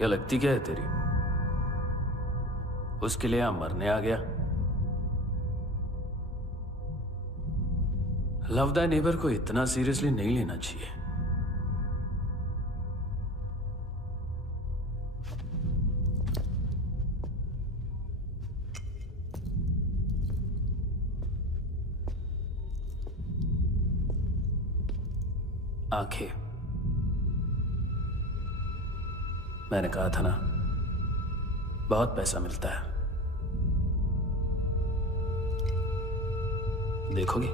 क्या लगती क्या है तेरी? उसके लिए यहां मरने आ गया? लव द नेबर को इतना सीरियसली नहीं लेना चाहिए। आंखें, मैंने कहा था ना, बहुत पैसा मिलता है। देखोगे?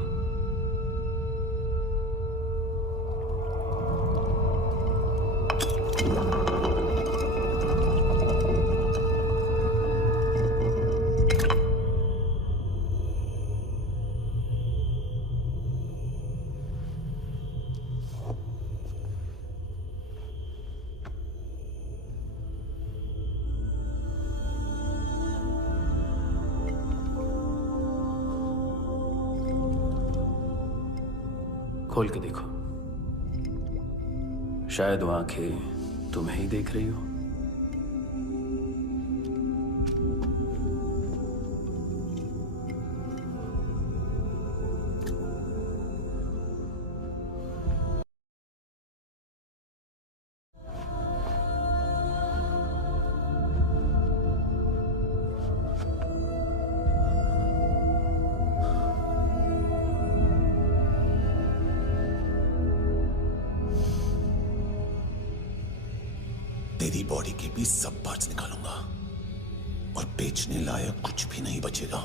खोल के देखो, शायद वो आंखें तुम्हें ही देख रही हो। तेरी बॉडी के भी सब पार्ट्स निकालूंगा और बेचने लायक कुछ भी नहीं बचेगा।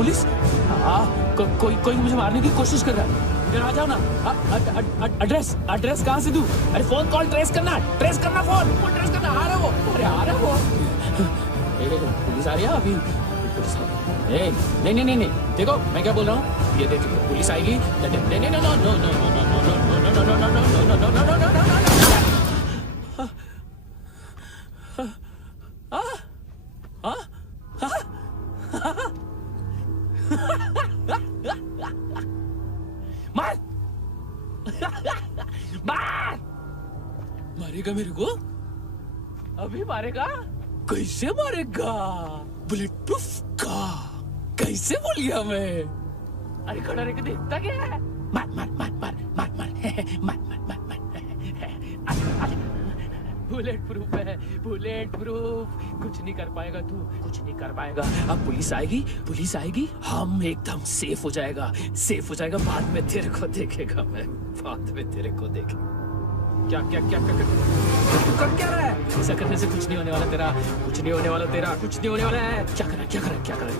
पुलिस? कोई कोई मुझे मारने की कोशिश कर रहा है। इधर आ जाओ ना। एड्रेस एड्रेस कहाँ से दूं? अरे फोन कॉल ट्रेस करना फोन ट्रेस करना। आ रहा है वो, अरे आ रहा है वो। पुलिस आ रही है अभी। पुलिस नहीं नहीं नहीं नहीं, देखो मैं क्या बोल रहा हूँ, ये देखो पुलिस आएगी। नहीं नहीं no no no no no no no no no no no no no no no no. मार मार मारेगा मेरे को? अभी मारेगा? कैसे मारेगा? बुलेट प्रूफ का कैसे बोल गया मैं? अरे खड़ा रह के देखता क्या है? मार मार मार मार मार मार मार मार मार मार। बुलेट प्रूफ है, बुलेट प्रूफ। कुछ नहीं कर पाएगा तू, कुछ नहीं कर पाएगा। अब पुलिस आएगी, हम एकदम सेफ हो जाएगा। बाद में तेरे को देखेगा मैं, बाद में तेरे को देखेगा। क्या क्या क्या क्या तू कर क्या रहा है? ऐसा करने से कुछ नहीं होने वाला तेरा, कुछ नहीं होने वाला है। क्या कर रहा है?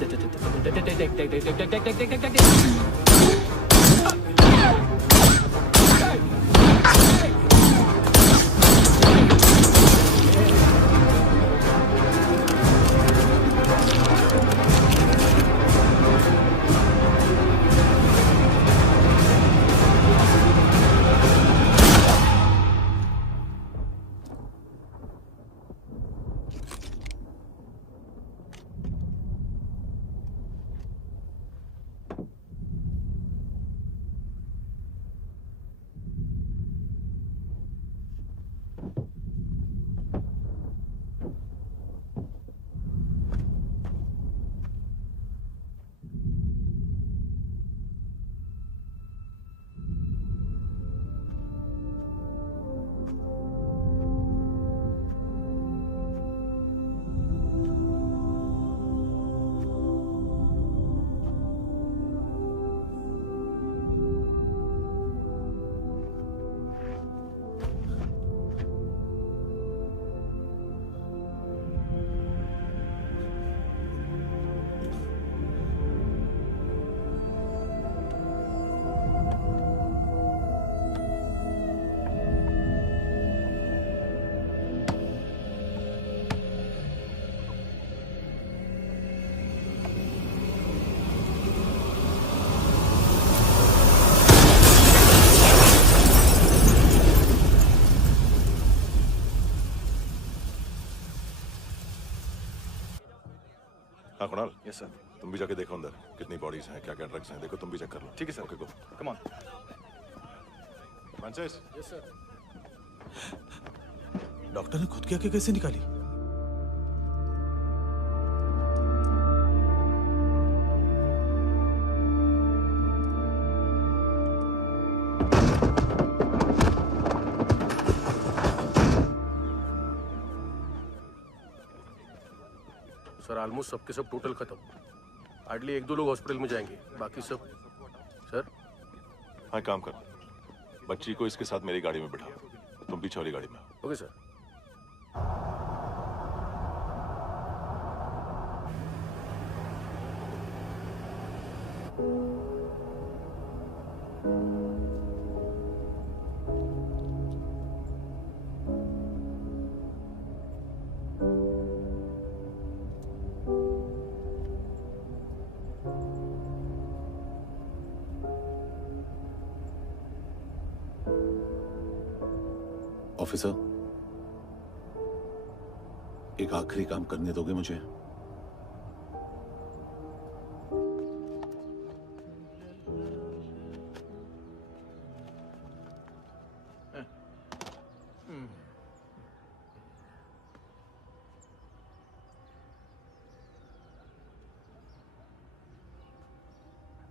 हाँ कुणाल, यस सर। तुम भी जाके देखो अंदर कितनी बॉडीज हैं, क्या क्या ड्रग्स हैं, देखो तुम भी चेक कर लो। ठीक है sir. Okay go. Come on. Francis, yes sir. Doctor ने खुद की आंखें कैसे निकाली? सर ऑलमोस्ट सबके सब टोटल खत्म। हार्डली 1-2 लोग हॉस्पिटल में जाएंगे, बाकी सब। सर हाँ काम कर, बच्ची को इसके साथ मेरी गाड़ी में बिठा, तुम पीछे वाली गाड़ी में। Okay sir. ऑफिसर, एक आखिरी काम करने दोगे मुझे?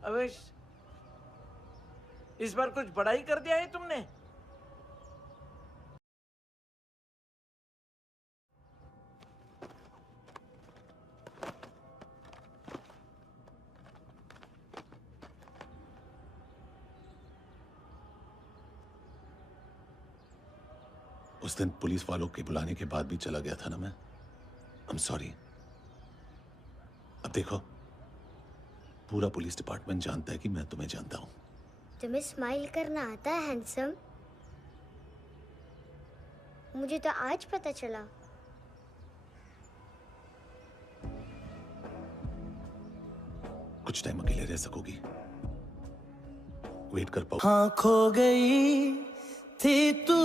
अवेश, इस बार कुछ बड़ा ही कर दिया है तुमने। उस दिन पुलिस वालों के बुलाने के बाद भी चला गया था ना मैं। I'm sorry। अब देखो, पूरा पुलिस डिपार्टमेंट जानता है कि मैं तुम्हें जानता हूं। तुम्हें स्माइल करना आता है हैंडसम? मुझे तो आज पता चला। कुछ टाइम अकेले रह सकोगी? वेट कर पाओ? हाँ खो गई थी तू